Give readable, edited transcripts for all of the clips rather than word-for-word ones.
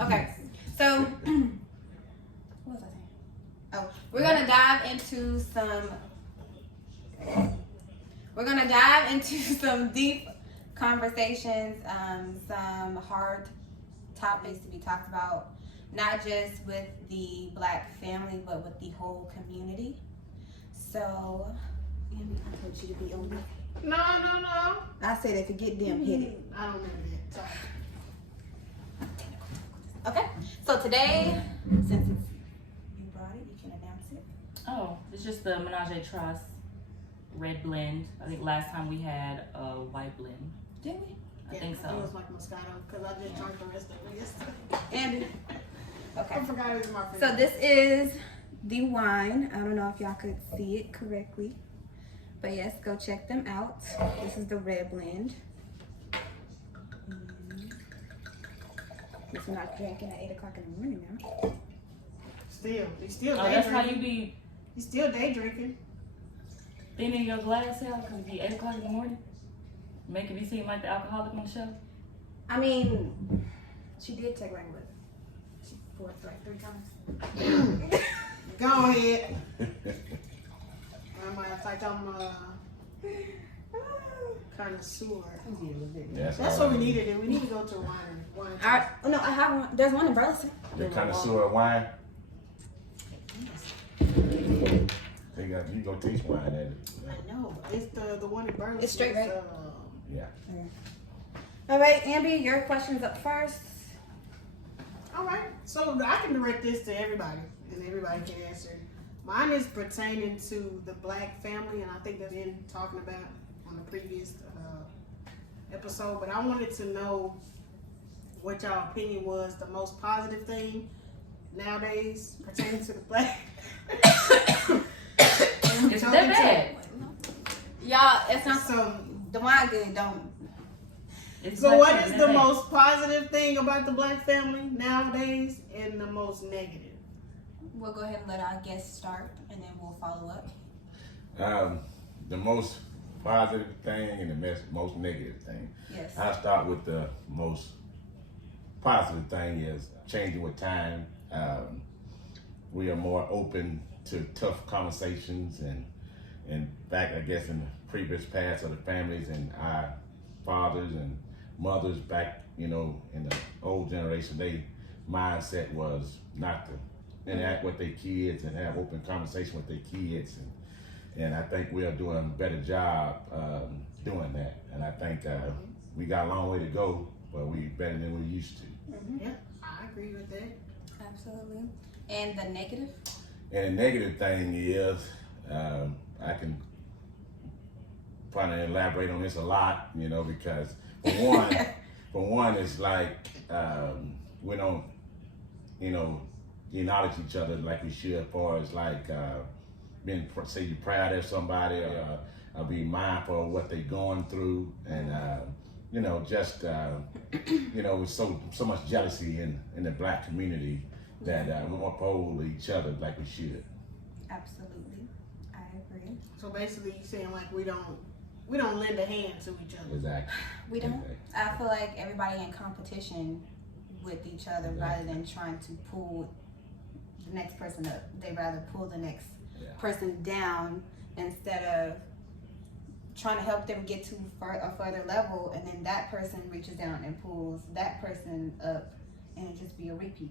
Okay, so what was I saying? Oh, we're gonna dive into some deep conversations, some hard topics to be talked about, not just with the Black family, but with the whole community. So, I told you to be on me. No. I said if it get them, hit it. I don't remember that. Sorry. Okay, so today, since you brought it, you can announce it. Oh, it's just the Menage a Trois red blend. I think last time we had a white blend. Did we? I think so. It was like Moscato because I just drank the rest of it yesterday. Andy. Okay. I forgot it was my favorite. So this is the wine. I don't know if y'all could see it correctly. But yes, go check them out. This is the red blend. This one I'm drinking at 8 o'clock in the morning now. He's still Oh, day that's how drinking. you be He's still day drinking. thinning your glass out because it be 8 o'clock in the morning? Making me seem like the alcoholic on the show? I mean, she did take like what? She poured like 3 times. Go ahead. I'm like I'm connoisseur. That's what we needed. We need to go to a wine. Oh no, I have one. There's one in Burleson. The connoisseur of wine. You go taste wine at it. I know. It's the one in Burleson. It's straight, right? Yeah. All right, Ambi, your question's up first. All right. So I can direct this to everybody, and everybody can answer. Mine is pertaining to the Black family, and I think that's been talking about on the previous episode. But I wanted to know what y'all opinion was the most positive thing nowadays pertaining to the Black. Is that bad? Y'all, it's not So, the wine good. Don't. It's so like what that, is that the bad. most positive thing about the Black family nowadays, and the most negative? We'll go ahead and let our guests start, and then we'll follow up. The most positive thing and the most negative thing. Yes. I'll start with the most positive thing is changing with time. We are more open to tough conversations and back, I guess, in the previous past of the families and our fathers and mothers back, in the old generation, they mindset was not to interact with their kids and have open conversation with their kids, and I think we are doing a better job doing that, and I think we got a long way to go, but we better than we used to. Mm-hmm. Yeah, I agree with that. Absolutely. And the negative? And the negative thing is, I can probably elaborate on this a lot, because for one, it's like we don't, acknowledge each other like we should, as far as like say you're proud of somebody or being mindful of what they're going through, and with so much jealousy in the Black community that we won't uphold each other like we should. Absolutely. I agree. So basically, you're saying like we don't lend a hand to each other. Exactly. We don't. Exactly. I feel like everybody in competition with each other rather than trying to pull the next person up. They rather pull the next person down instead of trying to help them get to a further level, and then that person reaches down and pulls that person up, and it just be a repeat.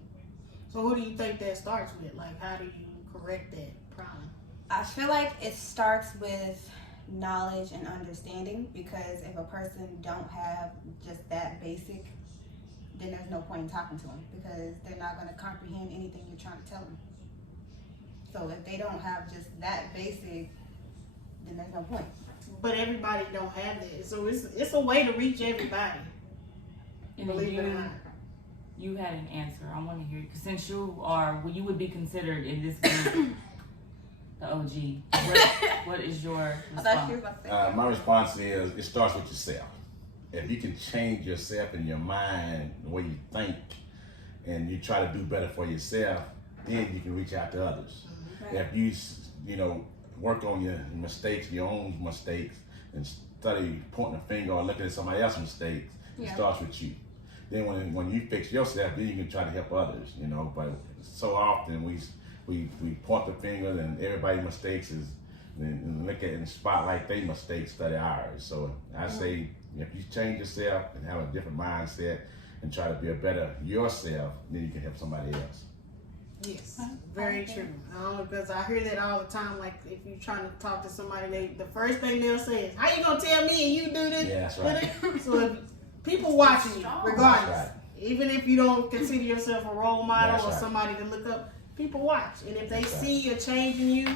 So who do you think that starts with? Like, how do you correct that problem? I feel like it starts with knowledge and understanding, because if a person don't have just that basic, then there's no point in talking to them, because they're not going to comprehend anything you're trying to tell them. So if they don't have just that basic, then there's no point. But everybody don't have that. So it's a way to reach everybody. And Believe it or not. You had an answer. I want to hear it. 'Cause since you would be considered in this group the OG. What is your I thought response? you were about to say My response is it starts with yourself. If you can change yourself and your mind, the way you think, and you try to do better for yourself, then you can reach out to others. Right. If you, you know, work on your mistakes, your own mistakes, and study pointing a finger or looking at somebody else's mistakes, it Yeah. starts with you. Then when you fix yourself, then you can try to help others, you know. But so often we point the finger and everybody's mistakes is and look at and spotlight their mistakes, study ours. So I say if you change yourself and have a different mindset and try to be a better yourself, then you can help somebody else. Yes, very true. Because I hear that all the time. Like if you're trying to talk to somebody, the first thing they'll say is, "How you gonna tell me and you do this?" Yeah, that's right. So if people watching you, regardless, That's right. even if you don't consider yourself a role model That's or right. somebody to look up, people watch, and if they That's right. see a change in you,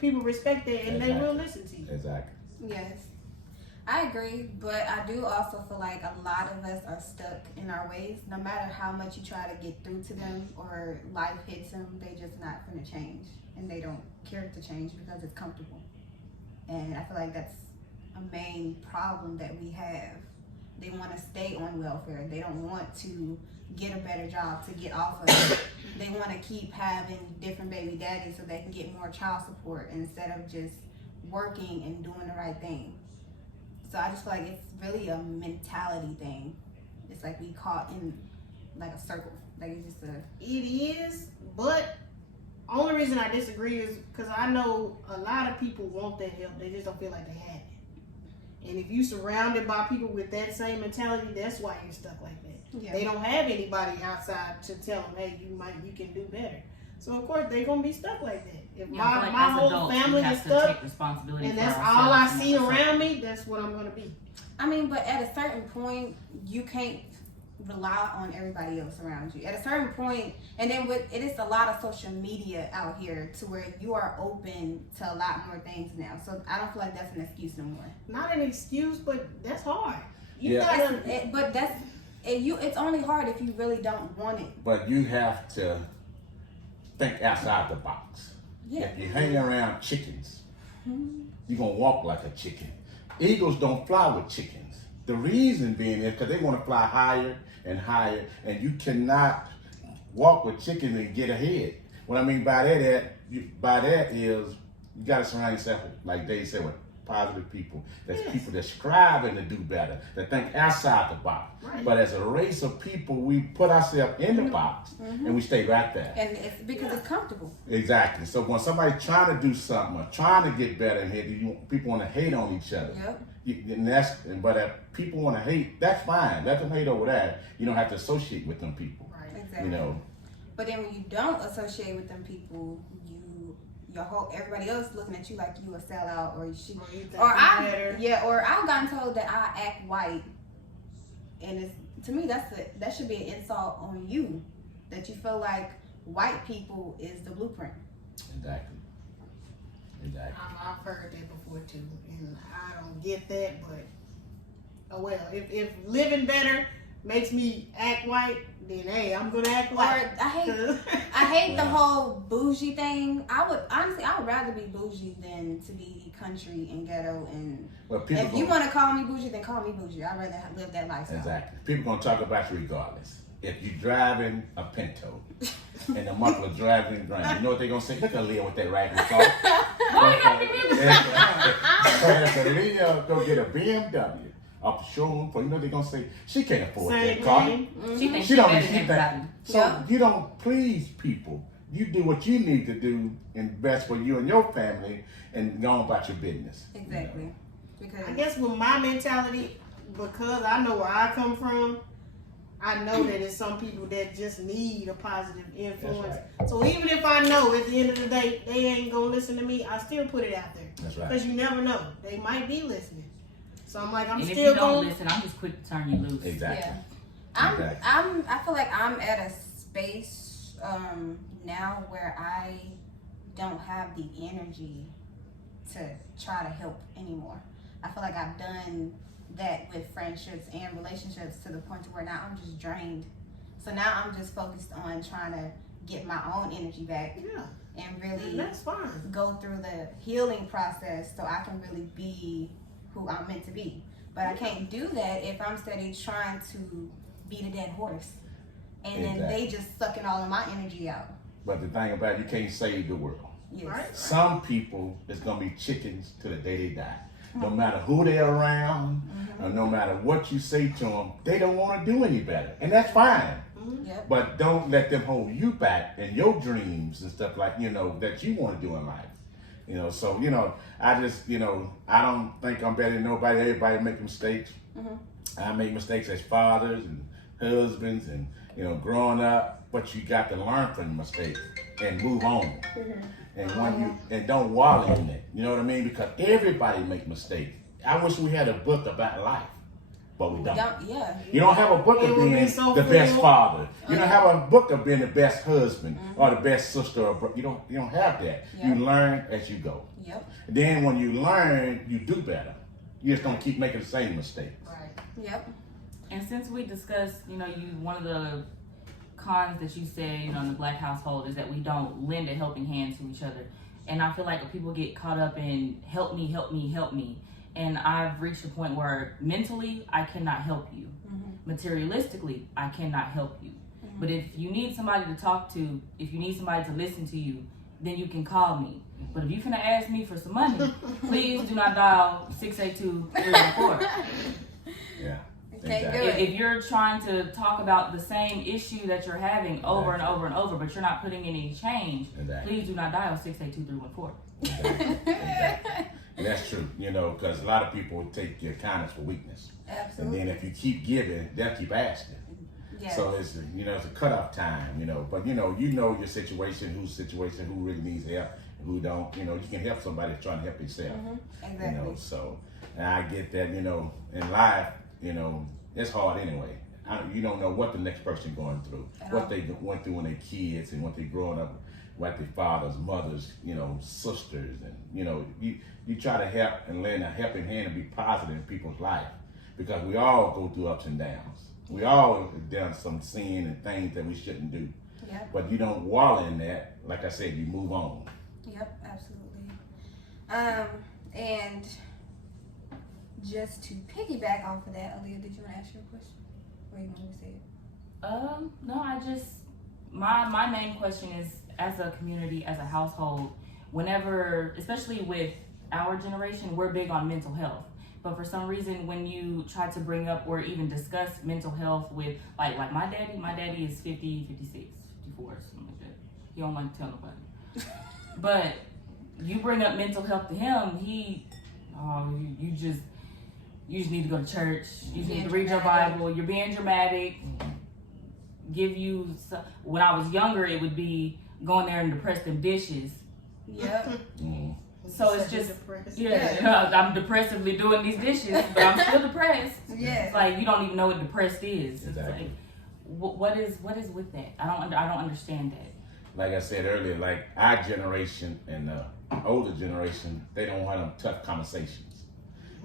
people respect that and they will listen to you. Exactly. Yes, I agree, but I do also feel like a lot of us are stuck in our ways. No matter how much you try to get through to them or life hits them, they just not gonna change, and they don't care to change because it's comfortable. And I feel like that's a main problem that we have. They want to stay on welfare. They don't want to get a better job to get off of it. They want to keep having different baby daddies so they can get more child support instead of just working and doing the right thing. So I just feel like it's really a mentality thing. It's like we caught in like a circle. Like it's just a It is, but only reason I disagree is because I know a lot of people want that help. They just don't feel like they have it. And if you surrounded by people with that same mentality, that's why you're stuck like that. yeah. They don't have anybody outside to tell them, hey, you can do better. So of course they're gonna be stuck like that. If Yeah, I feel like my as whole adults, family we have is to stuck, take responsibility and for that's ourselves all I and see ourselves. around me, that's what I'm gonna be. I mean, but at a certain point, you can't rely on everybody else around you. At a certain point, and then with it is a lot of social media out here to where you are open to a lot more things now. So I don't feel like that's an excuse no more. Not an excuse, but that's hard. You Yeah. gotta, But that's it's only hard if you really don't want it. But you have to think outside the box. Yeah. If you hang around chickens, you're gonna walk like a chicken. Eagles don't fly with chickens. The reason being is because they want to fly higher and higher, and you cannot walk with chickens and get ahead. What I mean by that is you got to surround yourself, like Dave said, with positive people. That's Yes. people that's striving to do better, that think outside the box. Right. But as a race of people, we put ourselves in the box and we stay right there. And it's because it's comfortable. Exactly. So when somebody's trying to do something or trying to get better in here, people want to hate on each other. Yep. But if people want to hate, that's fine. Let them hate over that. You don't have to associate with them people. right. Exactly. You know. But then when you don't associate with them people, everybody else looking at you like you a sellout or she Or you think or you better. I've gotten told that I act white, and it's to me that should be an insult on you, that you feel like white people is the blueprint. Exactly. I've heard that before too, and I don't get that, but oh well. If living better makes me act white, then hey, I'm gonna act white. Or I hate the whole bougie thing. I would rather be bougie than to be country and ghetto. And Well, people if you want to call me bougie, then call me bougie. I'd rather live that lifestyle. Exactly. People gonna talk about you regardless. If you driving a Pinto and the muffler driving green, you know what they gonna say? Look at Leah with that raggedy car. Why you gotta be me? If Leah go get a BMW off the showroom, for you know they gonna say she can't afford Same that car. thing. She thinks She she don't better need than that. everybody. So Yeah. you don't please people. You do what you need to do and best for you and your family, and go on about your business. Exactly. Because I guess with my mentality, because I know where I come from, I know that there's some people that just need a positive influence. That's So even if I know at the end of the day they ain't gonna listen to me, I still put it out there. That's right. Because you never know. They might be listening. So I'm like, I'm And if still you don't going. listen, I'm just quick to turn you loose. Exactly. Yeah. Exactly. I feel like I'm at a space now where I don't have the energy to try to help anymore. I feel like I've done that with friendships and relationships to the point to where now I'm just drained. So now I'm just focused on trying to get my own energy back Yeah, and and really that's fine. go through the healing process so I can really be who I'm meant to be. But I can't do that if I'm steady trying to beat a dead horse. and then they just sucking all of my energy out. But the thing about it, you can't save the world. Yes. Right. Some people is gonna be chickens till the day they die. No matter who they're around, or no matter what you say to them, they don't want to do any better, and that's fine. Yep. But don't let them hold you back in your dreams and stuff like that you want to do in life. So I just I don't think I'm better than nobody. Everybody make mistakes. I make mistakes as fathers and husbands and growing up, but you got to learn from the mistakes and move on. And don't wallow in it. You know what I mean? Because everybody make mistakes. I wish we had a book about life, but we don't. Yeah. You don't have a book of being the best father. You don't have a book of being the best husband or the best sister or brother. You don't have that. You learn as you go. Yep. Then when you learn, you do better. You just don't keep making the same mistakes. Right. Yep. And since we discussed, one of the cons that you said, in the black household is that we don't lend a helping hand to each other. And I feel like people get caught up in help me. And I've reached a point where mentally, I cannot help you. Materialistically, I cannot help you. But if you need somebody to talk to, if you need somebody to listen to you, then you can call me. But if you finna ask me for some money, please do not dial 682-314. Yeah. Okay, Exactly. good. If you're trying to talk about the same issue that you're having over and over and over, but you're not putting in any change, please do not dial 682-314. Exactly. And that's true, because a lot of people take your kindness for weakness. Absolutely. And then if you keep giving, they'll keep asking. Yes. So it's it's a cutoff time, But you know your situation, who really needs help, and who don't. You can help somebody that's trying to help yourself. Exactly. So and I get that. In life, it's hard anyway. You don't know what the next person going through, what they went through when they're kids, and what they growing up with their fathers, mothers, sisters, and you try to help and lend a helping hand and be positive in people's life, because we all go through ups and downs. We all have done some sin and things that we shouldn't do. Yep. But you don't wallow in that. Like I said, you move on. Yep, absolutely. And just to piggyback off of that, Aaliyah, did you want to ask your question? Or you want me to say it? No, my main question is, as a community, as a household, whenever, especially with our generation, we're big on mental health. But for some reason, when you try to bring up or even discuss mental health with, like my daddy is 50, 56, 54, something like that. He don't like to tell nobody. But you bring up mental health to him, you just need to go to church. You just need to read your Bible. You're being dramatic. When I was younger, it would be going there and depress them dishes. Yep. So it's just, I'm depressively doing these dishes, but I'm still depressed. Yes. It's like, you don't even know what depressed is. Exactly. It's like, what is with that? I don't understand that. Like I said earlier, like our generation and the older generation, they don't want them tough conversations.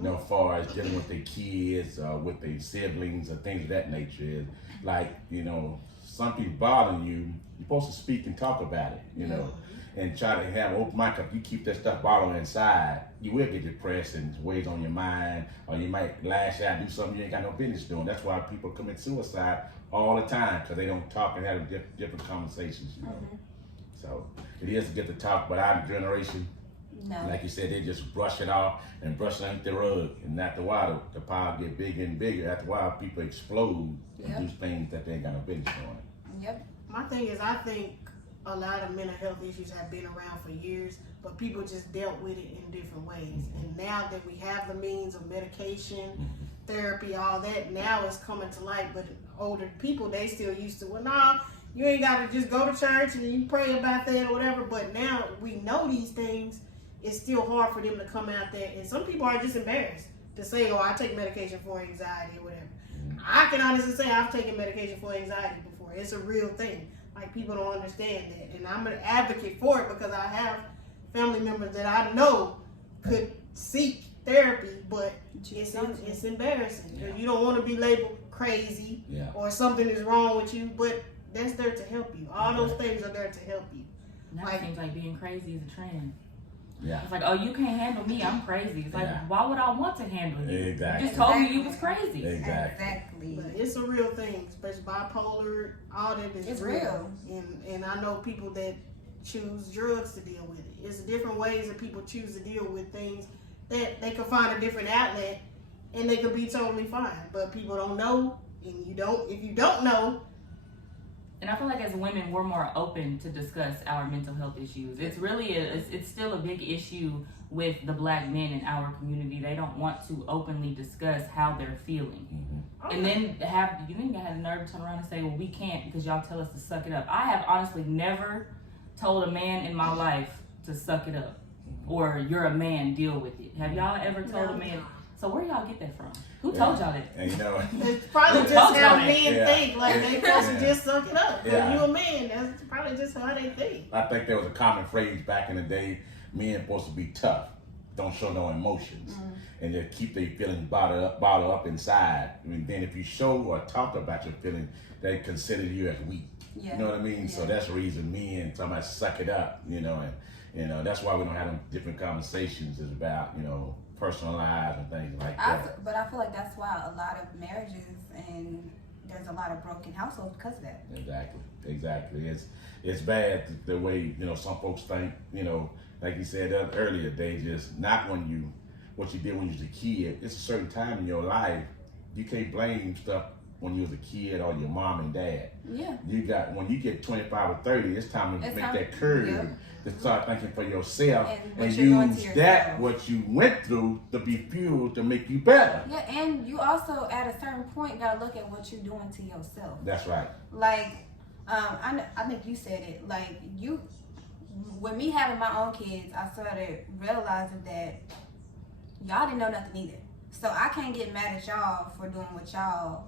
As far as dealing with their kids, with their siblings, or things of that nature. Is like, something bothering you, you're supposed to speak and talk about it, and try to have an open mind. If you keep that stuff bottling inside, you will get depressed and it weighs on your mind, or you might lash out and do something you ain't got no business doing. That's why people commit suicide all the time, because they don't talk and have different conversations, So it is good to talk, but our generation, like you said, they just brush it off and brush it under the rug. And after a while, the pile get bigger and bigger. After a while, people explode and do things that they ain't got no business doing. Yep. My thing is, I think a lot of mental health issues have been around for years, but people just dealt with it in different ways. And now that we have the means of medication, therapy, all that, now it's coming to light. But older people, they still used to, you ain't got to just go to church and you pray about that or whatever. But now we know these things. It's still hard for them to come out there. And some people are just embarrassed to say, I take medication for anxiety or whatever. I can honestly say I've taken medication for anxiety before. It's a real thing. Like, people don't understand that. And I'm an advocate for it, because I have family members that I know could seek therapy, but it's embarrassing. Yeah. You don't want to be labeled crazy or something is wrong with you, but that's there to help you. All those things are there to help you. Now it seems like being crazy is a trend. Yeah. It's like, oh, you can't handle me, I'm crazy. It's like, Yeah. why would I want to handle you? Exactly. You just told me you was crazy. Exactly. But it's a real thing, especially bipolar. All that is It's real. And I know people that choose drugs to deal with it. It's different ways that people choose to deal with things that they can find a different outlet, and they could be totally fine. But people don't know, and you don't. If you don't know, And I feel like as women, we're more open to discuss our mental health issues. It's really, it's still a big issue with the black men in our community. They don't want to openly discuss how they're feeling. And then you have the nerve to turn around and say, well, we can't because y'all tell us to suck it up. I have honestly never told a man in my life to suck it up or you're a man, deal with it. Have y'all ever told a man? So where y'all get that from? Who told y'all that? And you know, it's probably Who just told how y'all men that? think. Like they supposed to Yeah. just suck it up. Yeah. When you a man, that's probably just how they think. I think there was a common phrase back in the day: men supposed to be tough, don't show no emotions, and they keep their feelings bottled up inside. I mean, then if you show or talk about your feelings, they consider you as weak. Yeah. You know what I mean? So that's the reason men talking about suck it up. And that's why we don't have them different conversations. Is about personal lives and things like that. But I feel like that's why a lot of marriages and there's a lot of broken households because of that. Exactly. It's bad the way some folks think. Like you said earlier, they just not what you did when you was a kid. It's a certain time in your life. You can't blame stuff when you was a kid or your mom and dad. Yeah. When you get 25 or 30, it's time to It's make time- that curve yeah. to start thinking for yourself And what and you're doing to use yourself. what you went through to be fuel to make you better. Yeah, and you also at a certain point gotta look at what you're doing to yourself. That's right. Like, I think you said it. Like with me having my own kids, I started realizing that y'all didn't know nothing either. So I can't get mad at y'all for doing what y'all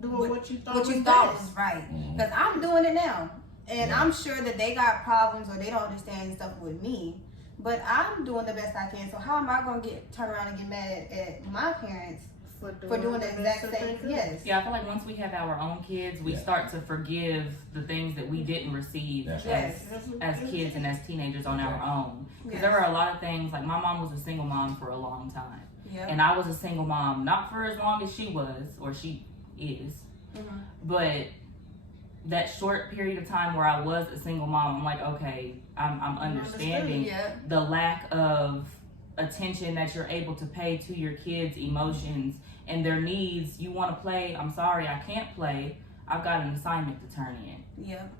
Doing what you thought what you was thought best. was right. Mhm. Because I'm doing it now. And Yeah. I'm sure that they got problems or they don't understand stuff with me. But I'm doing the best I can. So how am I going to turn around and get mad at my parents for doing the exact best that same they could. Yes. Yeah, I feel like once we have our own kids, we Yeah. start to forgive the things that we didn't receive That's right. Yes. as kids and as teenagers on our own. Because Yes. there were a lot of things, like my mom was a single mom for a long time. Yep. And I was a single mom, not for as long as she was, or she is, Mhm. but that short period of time where I was a single mom, I'm like, okay, I'm understanding Yep. the lack of attention that you're able to pay to your kids' emotions and their needs. You want to play, I'm sorry, I can't play. I've got an assignment to turn in. Yep.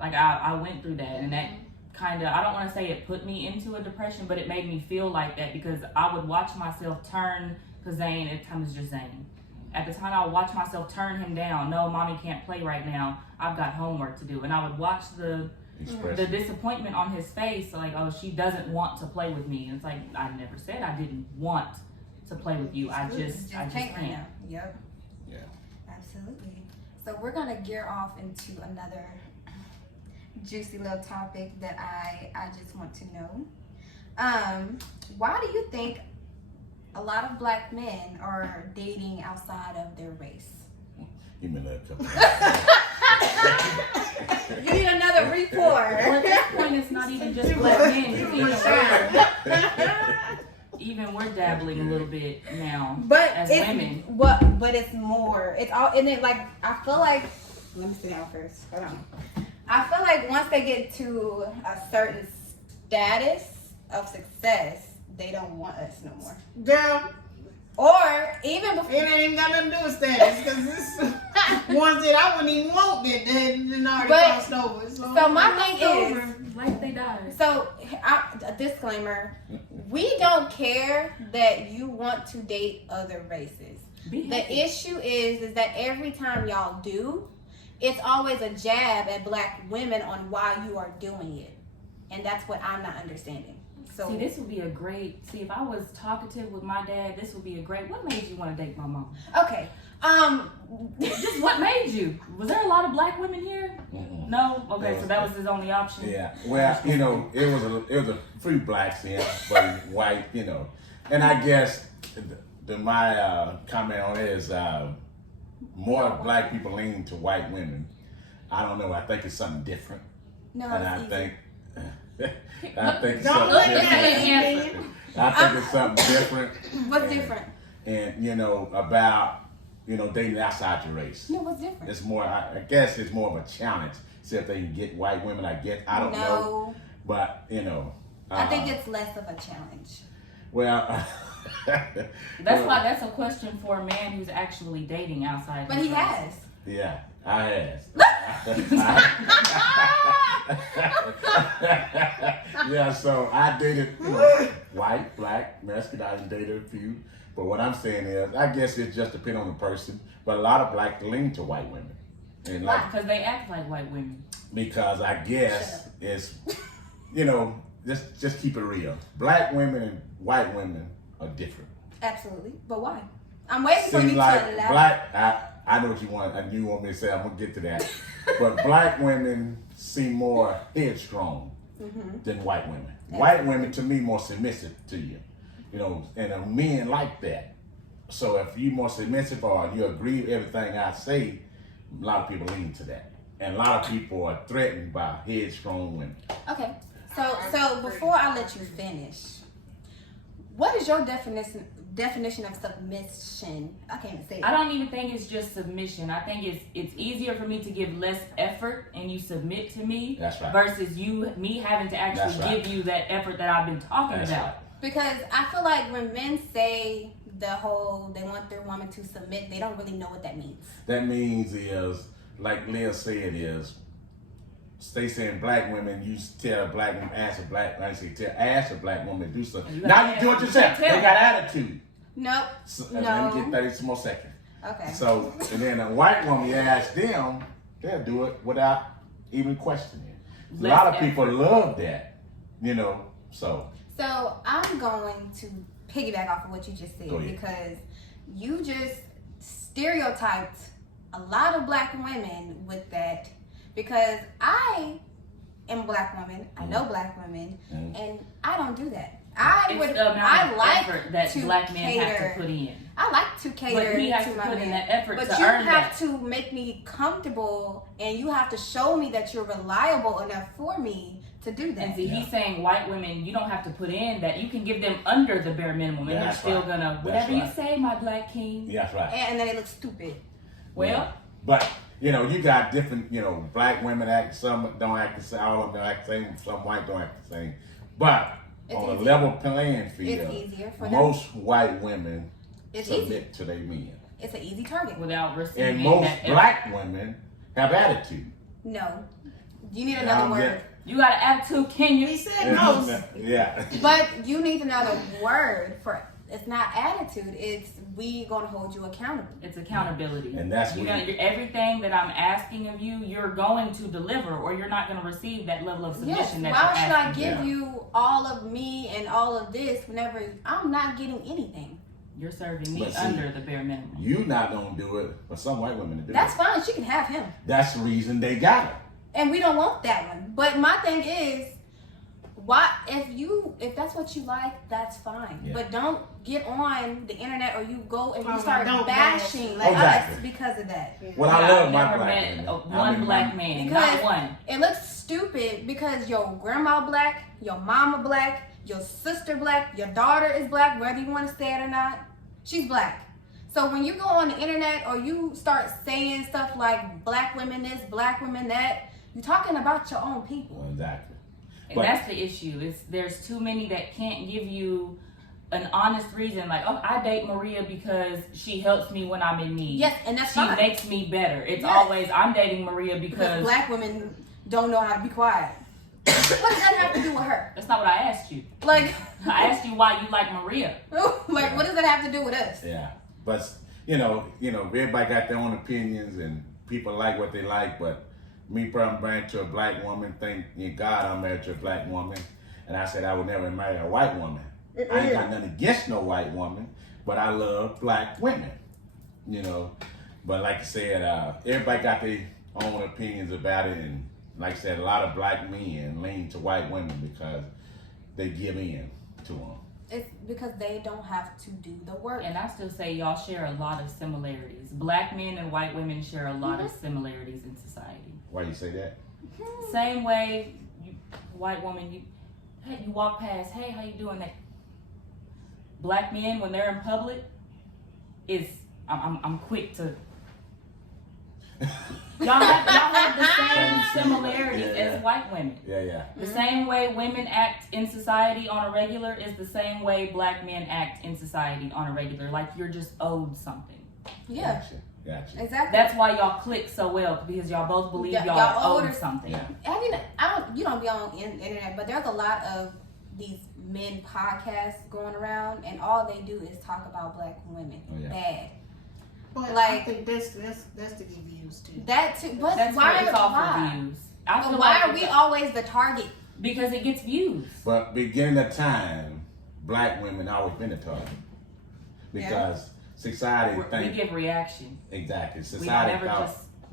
Like I went through that, and that kind of, I don't want to say it put me into a depression, but it made me feel like that because I would watch myself turn, because Zane, at times just Zane. At the time I would watch myself turn him down. No, mommy can't play right now. I've got homework to do. And I would watch the Expression. disappointment on his face, like, oh, she doesn't want to play with me. And it's like, I never said I didn't want to play with you. I just can't right can't. now. Yep. Yeah. Absolutely. So we're gonna gear off into another juicy little topic that I just want to know. Why do you think a lot of black men are dating outside of their race? Give me another couple. You need another report. Well, at this point, it's not even just black men. 'Cause even we're dabbling a little bit now. But As it's women. but it's more. It's all and it like I feel like let me sit down first. Hold on. I feel like once they get to a certain status of success, they don't want us no more. Girl, Or even before it ain't got nothing to do with status because this ones that I wouldn't even want that had already But- crossed over. so my thing is like they died. so a disclaimer, we don't care that you want to date other races. The issue is that every time y'all do, it's always a jab at black women on why you are doing it. And that's what I'm not understanding. So See, this would be a great. See, if I was talkative with my dad, this would be a great. What made you want to date my mom? okay. Just what made you? Was there a lot of black women here? Mm-mm. No. Okay, so that was his only option. Yeah. Well, it was a few blacks in, but white, And I guess my comment on it is more black people lean to white women. I don't know. I think it's something different, No, and it's I easy. think I think it's Don't something look Listen at to different. the answer. I think it's something different. What's different? And about dating outside your race. No, what's different? It's more. I guess it's more of a challenge. See if they can get white women. I don't know, No, but I think it's less of a challenge. well. That's why that's a question for a man who's actually dating outside. But his he race. has. Yeah, I have. Yeah, so I dated white, black, Mexican. I dated a few. But what I'm saying is, I guess it just depends on the person. But a lot of black lean to white women, and like Because they act like white women. because I guess it's just keep it real. Black women and white women are different. Absolutely. But why? I'm waiting for Seems you like to elaborate. black. I know what you want, and you want me to say. I'm gonna get to that. But black women seem more headstrong than white women. White women, to me, more submissive to you. And men like that. So if you more submissive or you agree with everything I say, a lot of people lean to that, and a lot of people are threatened by headstrong women. Okay. So before I let you finish, what is your definition of submission? I can't even say it. I don't even think it's just submission. I think it's easier for me to give less effort and you submit to me. That's right. Versus me having to actually That's right. give you that effort that I've been talking That's about. right. Because I feel like when men say the whole they want their woman to submit, they don't really know what that means. That means is, like Leah said, stay saying black women, you tell a black woman, ask a black woman to do something. You Now gotta you do it ask- yourself. tell They got attitude. Nope. So, Let me get No. 30 some more seconds. Okay. So, and then a white woman, you ask them, they'll do it without even questioning. A Less lot of people effort. love that, so. So I'm going to piggyback off of what you just said Go ahead. because you just stereotyped a lot of black women with that because I am a black woman, I know black women, and I don't do that. It's the amount of effort that to black men have cater. to put in. I like to cater But he has to to my put in man. that effort But to you earn have that. to make me comfortable and you have to show me that you're reliable enough for me to do that. And see, he's saying white women, you don't have to put in that. You can give them under the bare minimum, and they're That's still right. gonna That's whatever you right. say, my black king. Yeah, that's right. And then they look stupid. Well, But you got different, black women act, some don't act the same, all of them don't act the same, some white don't act the same. But It's on a easier. level playing field, It's easier for them. most white women It's submit to their men. It's an easy target. without And receiving most that effort. black women have attitude. No. You need Yeah, another I'm word. You got an attitude, can He you? said no. Yeah. But you need another word for it's not attitude, it's we gonna hold you accountable. It's accountability. And that's you're when gonna, everything that I'm asking of you, you're going to deliver, or you're not going to receive that level of submission Yes. that Why you're should I asking. give Yeah. you all of me and all of this whenever I'm not getting anything? You're serving me But see, under the bare minimum. you not gonna do it, but some white women do That's it. fine, she can have him. That's the reason they got it. And we don't want that one. But my thing is, why if that's what you like, that's fine. Yeah. But don't get on the internet or you go and you Oh, start don't bashing bash. Exactly. us because of that. Well, Yeah, I love I've my never black met women. one black man, Because- not one. It looks stupid because your grandma black, your mama black, your sister black, your daughter is black, whether you want to say it or not, she's black. So when you go on the internet or you start saying stuff like black women this, black women that, you're talking about your own people. Well, exactly. And But- that's the issue. Is there's too many that can't give you an honest reason, like, oh, I date Maria because she helps me when I'm in need. Yes, and that's She fine. makes me better. It's Yes. always I'm dating Maria Because because black women don't know how to be quiet. What does that have to do with her? that's not what I asked you. Like, I asked you why you like Maria. like what does that have to do with us? Yeah, but everybody got their own opinions, and people like what they like. But me, I'm married to a black woman. Thank God, I'm married to a black woman, and I said I would never marry a white woman. I ain't got nothing against no white woman, but I love black women. But like I said, everybody got their own opinions about it, and like I said, a lot of black men lean to white women because they give in to them. It's because they don't have to do the work. And I still say y'all share a lot of similarities. Black men and white women share a lot of similarities in society. Why you say that? Same way white woman, you walk past, hey, how you doing? That black men, when they're in public, I'm quick to. Y'all have the same similarities as white women. Yeah. The same way women act in society on a regular is the same way black men act in society on a regular. Like you're just owed something. Yeah. Gotcha. Exactly. That's why y'all click so well, because y'all both believe y'all are owed something. Yeah. I mean, you don't be on internet, but there's a lot of these men podcasts going around, and all they do is talk about black women. Oh, yeah. Bad. But Like- I think that's to get views too. That too. But That's why? what it's all Why? for views. I feel But why like are we always the target? because it gets views. But beginning of time, black women always been the target. Because society We think give reaction. exactly. We don't Society ever thought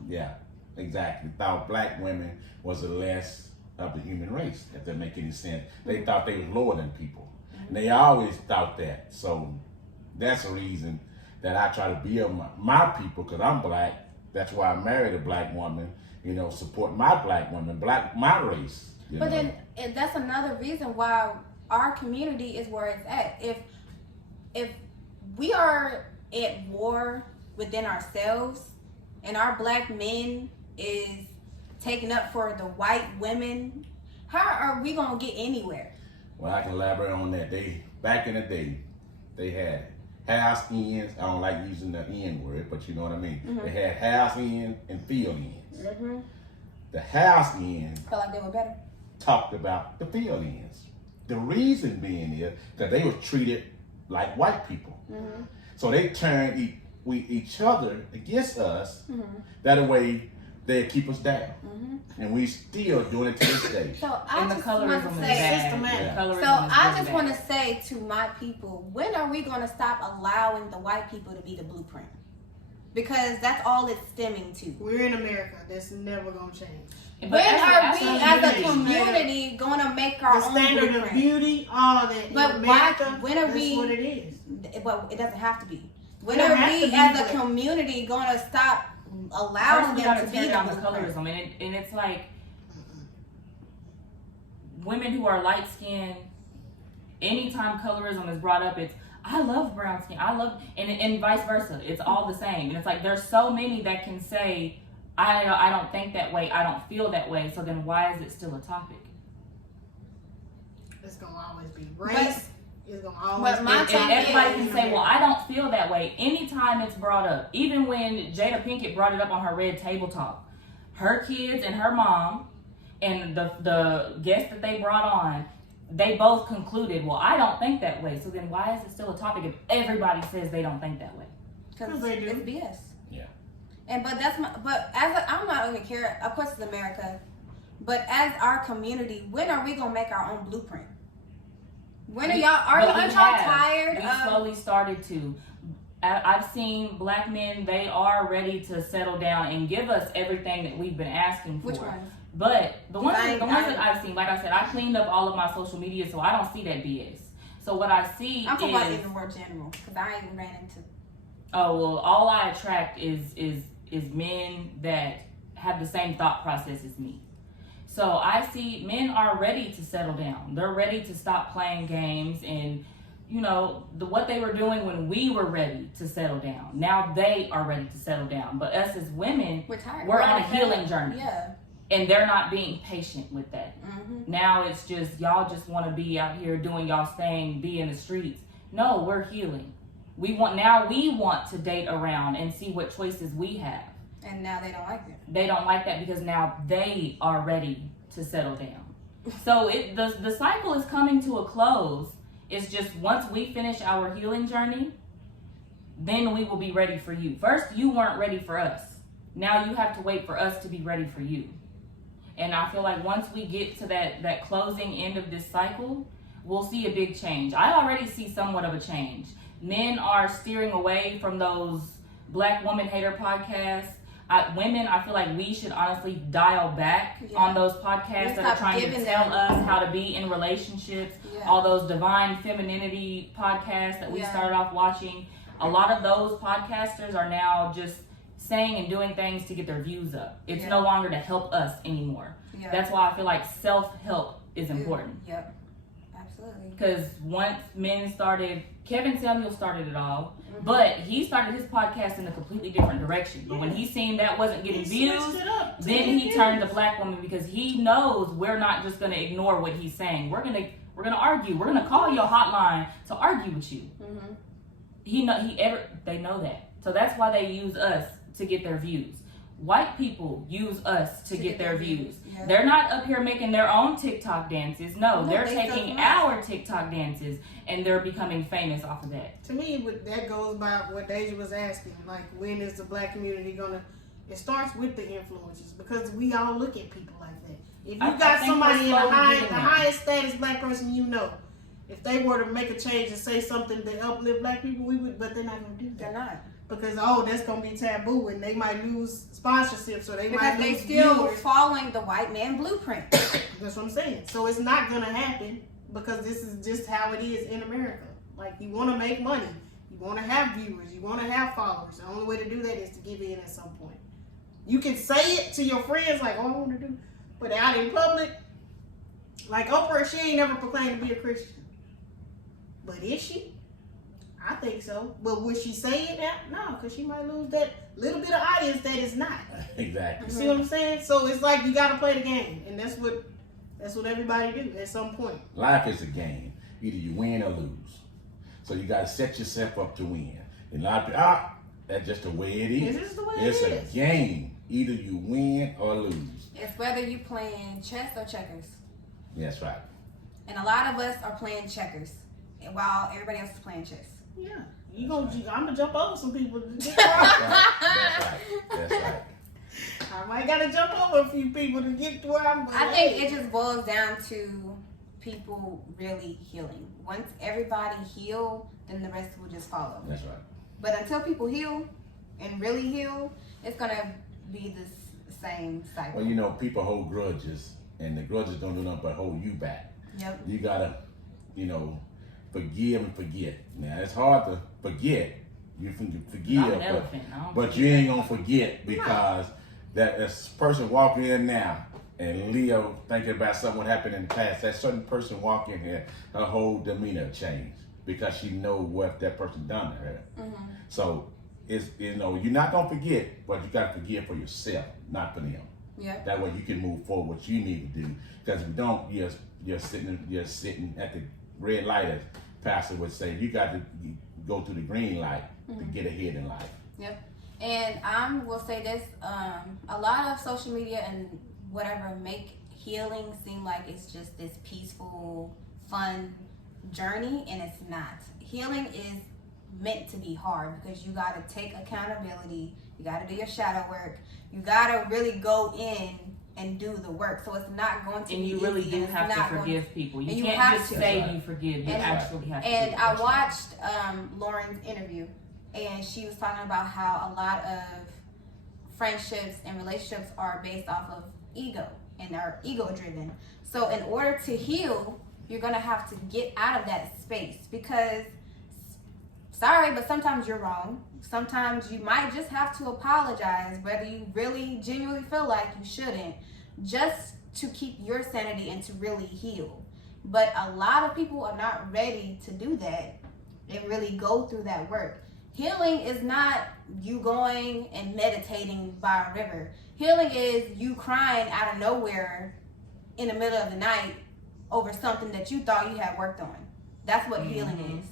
just. exactly. Thought black women was the less of the human race, if that make any sense. They thought they was lower than people. And they always thought that. So that's a reason that I try to build my people, because I'm black. That's why I married a black woman, support my black woman, my race. But then and that's another reason why our community is where it's at. If we are at war within ourselves, and our black men is taking up for the white women, how are we gonna get anywhere? Well, I can elaborate on that. Back in the day, they had house ends. I don't like using the N word, but you know what I mean. Mm-hmm. They had house ends and field ends. Mm-hmm. The house ends Felt like they were better. talked about the field ends. The reason being is that they were treated like white people. Mm-hmm. So they turned each other against us. Mm-hmm. That way they keep us down. Mm-hmm. And we still doing it to this day. So I And the just want colorism to is say, bad. systematic. The colorism so is I really just want to bad. say to my people, when are we going to stop allowing the white people to be the blueprint? Because that's all it's stemming to. We're in America. That's never gonna change. But When are as we a as a community, community going to make our The own standard of blueprint? beauty, all that. But in why- America, when are that's we- what it is. Well, it doesn't have to be. When don't are have to we be, as a but- community going to stop allowing First, we them gotta to tear be down the the blueprint? colorism, and it's like women who are light skinned. Anytime colorism is brought up, it's I love brown skin. I love and vice versa. It's all the same, and it's like there's so many that can say I don't think that way. I don't feel that way. So then why is it still a topic? It's gonna always be race. It's gonna always but be. my And thing everybody is- can say, well, I don't feel that way. Anytime it's brought up, even when Jada Pinkett brought it up on her Red Table Talk, her kids and her mom and the guest that they brought on, they both concluded, well, I don't think that way. So then why is it still a topic if everybody says they don't think that way? Because They do. it's BS. Yeah. And I'm not even care. Of course, it's America, but as our community, when are we gonna make our own blueprint? When are y'all? But we Aren't y'all have. tired We of? slowly started to. I've seen black men, they are ready to settle down and give us everything that we've been asking for. Which ones? But the ones I- that I've seen, like I said, I cleaned up all of my social media, so I don't see that BS. So what I see I'm talking about is, in the word general, because I ain't ran into. oh well, all I attract is men that have the same thought process as me. So I see men are ready to settle down. They're ready to stop playing games and, what they were doing when we were ready to settle down. Now they are ready to settle down. But us as women, We're tired. we're on a already fed healing up. journey. Yeah. And they're not being patient with that. Mm-hmm. Now it's just y'all just want to be out here doing y'all's thing, be in the streets. No, we're healing. We want to date around and see what choices we have. And now they don't like it. They don't like that because now they are ready to settle down. So the cycle is coming to a close. It's just once we finish our healing journey, then we will be ready for you. First, you weren't ready for us. Now you have to wait for us to be ready for you. And I feel like once we get to that closing end of this cycle, we'll see a big change. I already see somewhat of a change. Men are steering away from those Black Woman Hater podcasts. Women, I feel like we should honestly dial back on those podcasts We that are stop trying to giving tell them- us how to be in relationships. Yeah. All those divine femininity podcasts that we Yeah. started off watching. A lot of those podcasters are now just saying and doing things to get their views up. It's Yeah. no longer to help us anymore. Yeah. That's why I feel like self-help is important. Yep. Absolutely. Because once men started, Kevin Samuel started it all, but he started his podcast in a completely different direction. But when he seen that wasn't getting views, then he turned to Black Woman, because he knows we're not just gonna ignore what he's saying. We're gonna argue. We're gonna call your hotline to argue with you. They know that. So that's why they use us to get their views. White people use us to get their views. Yeah. They're not up here making their own TikTok dances. No, they're they taking our TikTok dances and they're becoming famous off of that. To me, that goes by what Deja was asking. Like, when is the Black community gonna? It starts with the influencers, because we all look at people like that. If you got somebody in the highest status Black person you know, if they were to make a change and say something to uplift Black people, we would. But they're not gonna do that. They're not. Because that's gonna be taboo, and they might lose sponsorships, or they Because might they lose still viewers. following the white man blueprint. That's what I'm saying. So it's not gonna happen, because this is just how it is in America. Like, you want to make money, you want to have viewers, you want to have followers. The only way to do that is to give in at some point. You can say it to your friends, like, "Oh, I want to do," but out in public, like Oprah, she ain't never proclaimed to be a Christian. But is she? I think so. But would she say it now? No, because she might lose that little bit of audience that is not. Exactly. You see what I'm saying? So it's like, you got to play the game, and that's what everybody do at some point. Life is a game. Either you win or lose. So you got to set yourself up to win. And a lot of people, that's just the way it is. It's just the way It's it a is. game. Either you win or lose. It's whether you playing chess or checkers. That's right. And a lot of us are playing checkers, while everybody else is playing chess. Yeah. I'm gonna jump over some people to get That's where right. That's right. I might gotta jump over a few people to get to where I'm going. I think it just boils down to people really healing. Once everybody heal, then the rest will just follow. That's right. But until people heal and really heal, it's gonna be this same cycle. Well, people hold grudges, and the grudges don't do nothing but hold you back. Yep. You gotta, forgive and forget. Now, it's hard to forget. You can forgive, I'm an elephant. I don't but you ain't gonna forget, because that this person walking in now and Leo thinking about something happened in the past, that certain person walk in here, her whole demeanor changed, because she know what that person done to her. So it's you're not gonna forget, but you gotta forgive for yourself, not for them. Yep. That way you can move forward what you need to do. Because if you don't, you're sitting at the red light, as Pastor would say. You got to go through the green light to get ahead in life. Yep. And I will say this, a lot of social media and whatever make healing seem like it's just this peaceful, fun journey, and it's not. Healing is meant to be hard, because you got to take accountability, you got to do your shadow work, you got to really go in and do the work. So it's not going to be And you really easy, do and it's have to not going forgive people. and You you can't have just to. say That's right. you forgive. You And- actually have to. And do it. I watched Lauren's interview, and she was talking about how a lot of friendships and relationships are based off of ego and are ego driven. So in order to heal, you're gonna have to get out of that space, because sorry, but sometimes you're wrong. Sometimes you might just have to apologize, whether you really genuinely feel like you shouldn't, just to keep your sanity and to really heal. But a lot of people are not ready to do that and really go through that work. Healing is not you going and meditating by a river. Healing is you crying out of nowhere in the middle of the night over something that you thought you had worked on. That's what healing is.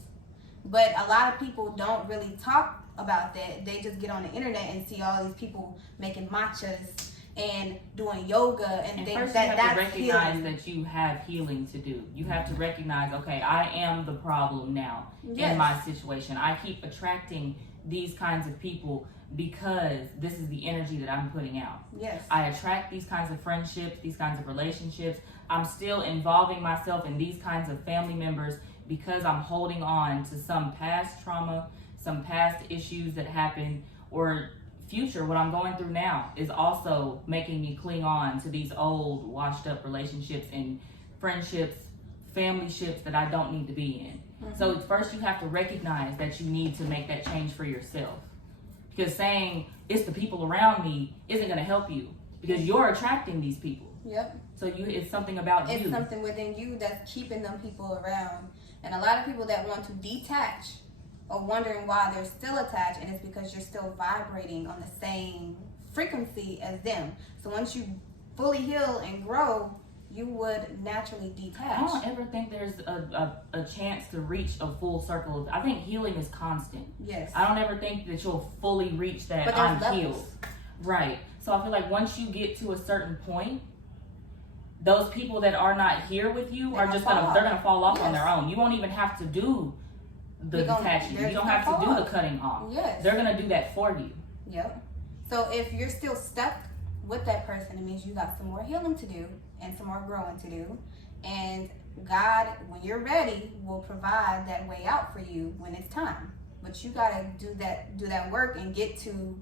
But a lot of people don't really talk about that. They just get on the internet and see all these people making matchas and doing yoga and And think first that you have that's to recognize healing. that you have healing to do. You have to recognize, okay, I am the problem now Yes. in my situation. I keep attracting these kinds of people because this is the energy that I'm putting out. Yes. I attract these kinds of friendships, these kinds of relationships. I'm still involving myself in these kinds of family members because I'm holding on to some past trauma, some past issues that happened, or future, what I'm going through now is also making me cling on to these old washed up relationships and friendships, family ships that I don't need to be in. So first you have to recognize that you need to make that change for yourself. Because saying it's the people around me isn't going to help you, because you're attracting these people. Yep. So it's something about It's you. something within you that's keeping them people around. And a lot of people that want to detach are wondering why they're still attached, and it's because you're still vibrating on the same frequency as them. So once you fully heal and grow, you would naturally I detach. don't ever think there's a chance to reach a full circle. I think healing is constant. Yes. I don't ever think that you'll fully reach that But there's I'm levels. healed. Right. So I feel like once you get to a certain point, those people that are not here with you They're are gonna just fall gonna off. they're gonna fall off on Yes. their own. You won't even have to do the They're gonna- detaching. they're You don't just have to gonna do fall the off. cutting off. Yes. They're gonna do that for you. Yep. So if you're still stuck with that person, it means you got some more healing to do and some more growing to do. And God, when you're ready, will provide that way out for you when it's time. But you gotta do that work and get to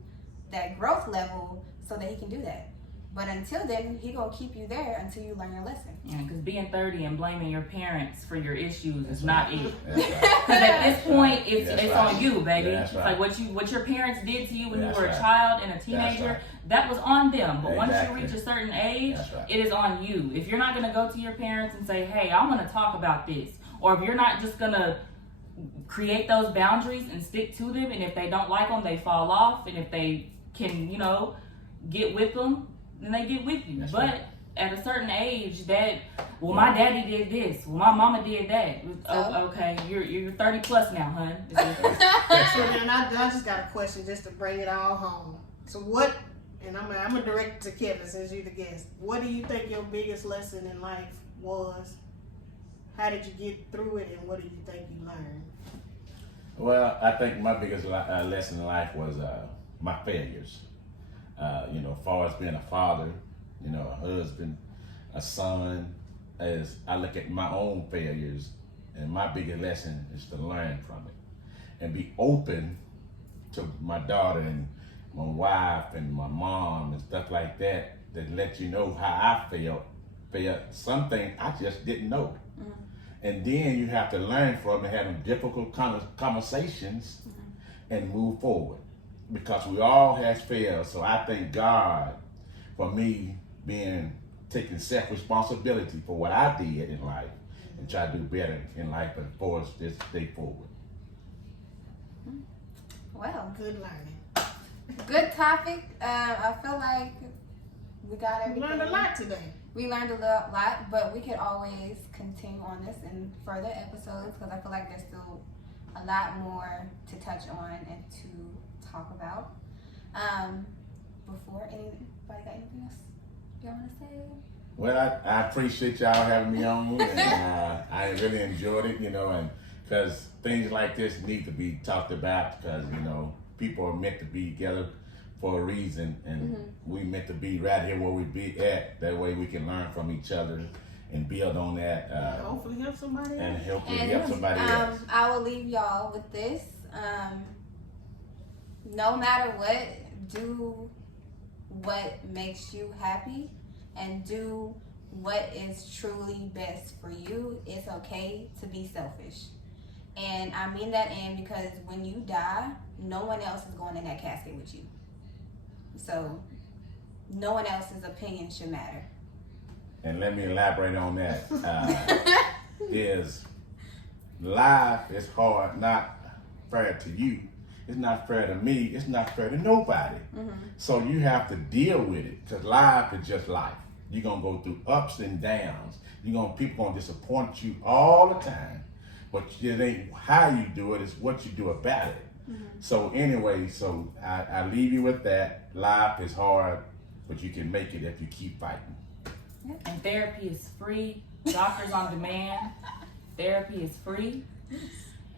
that growth level so that He can do that. But until then, He gonna keep you there until you learn your lesson. Because being 30 and blaming your parents for your issues is not it. That's right. Because at this point, it's That's it's right. on you, baby. Yeah, that's It's right. like what your parents did to you when That's you were a right. child and a teenager. right. That was on them. But once Exactly. you reach a certain age, That's right. it is on you. If you're not gonna go to your parents and say, "Hey, I want to talk about this," or if you're not just gonna create those boundaries and stick to them, and if they don't like them, they fall off, and if they can, get with them, then they get with you. That's but right. at a certain age, my daddy did this, well, my mama did that. So? Okay, you're 30 plus now, hun. So then I just got a question just to bring it all home. So what, and I'm gonna direct it to Kevin since you're the guest. What do you think your biggest lesson in life was? How did you get through it, and what do you think you learned? Well, I think my biggest lesson in life was my failures. As far as being a father, a husband, a son, as I look at my own failures, and my biggest lesson is to learn from it and be open to my daughter and my wife and my mom and stuff like that, that let you know how I felt something I just didn't know. Mm-hmm. And then you have to learn from it, having difficult conversations and move forward. Because we all has failed. So I thank God for me taking self-responsibility for what I did in life and try to do better in life and force this day forward. Well, Good learning. good topic. I feel like we got We everything. learned a lot today. We learned a lot, but we could always continue on this in further episodes because I feel like there's still a lot more to touch on and to talk about. Before anybody got anything else y'all want to say? Well, I appreciate y'all having me on, and I really enjoyed it, and because things like this need to be talked about because, people are meant to be together for a reason, and we meant to be right here where we be at. That way we can learn from each other and build on that Hopefully help somebody and else. help And help somebody else. I will leave y'all with this. No matter what, do what makes you happy and do what is truly best for you. It's okay to be selfish. And I mean that because when you die, no one else is going in that casket with you. So no one else's opinion should matter. And let me elaborate on that. Is life is hard, not fair to you. It's not fair to me. It's not fair to nobody. So you have to deal with it because life is just life. You're gonna go through ups and downs. People gonna disappoint you all the time. But it ain't how you do it, it's what you do about it. So anyway, I leave you with that. Life is hard, but you can make it if you keep fighting. And therapy is free. Doctors on demand. Therapy is free.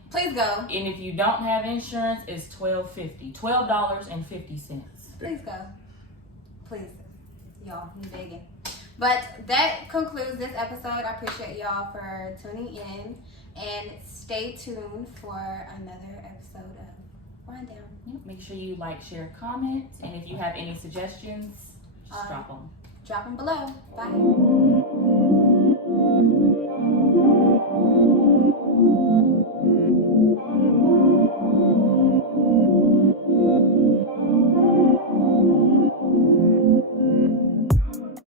Please go. And if you don't have insurance, it's $12.50. $12.50. Please go. Please. Y'all, I'm begging. But that concludes this episode. I appreciate y'all for tuning in. And stay tuned for another episode of Rundown. Make sure you like, share, comment. And if you have any suggestions, just drop them. Drop them below. Bye.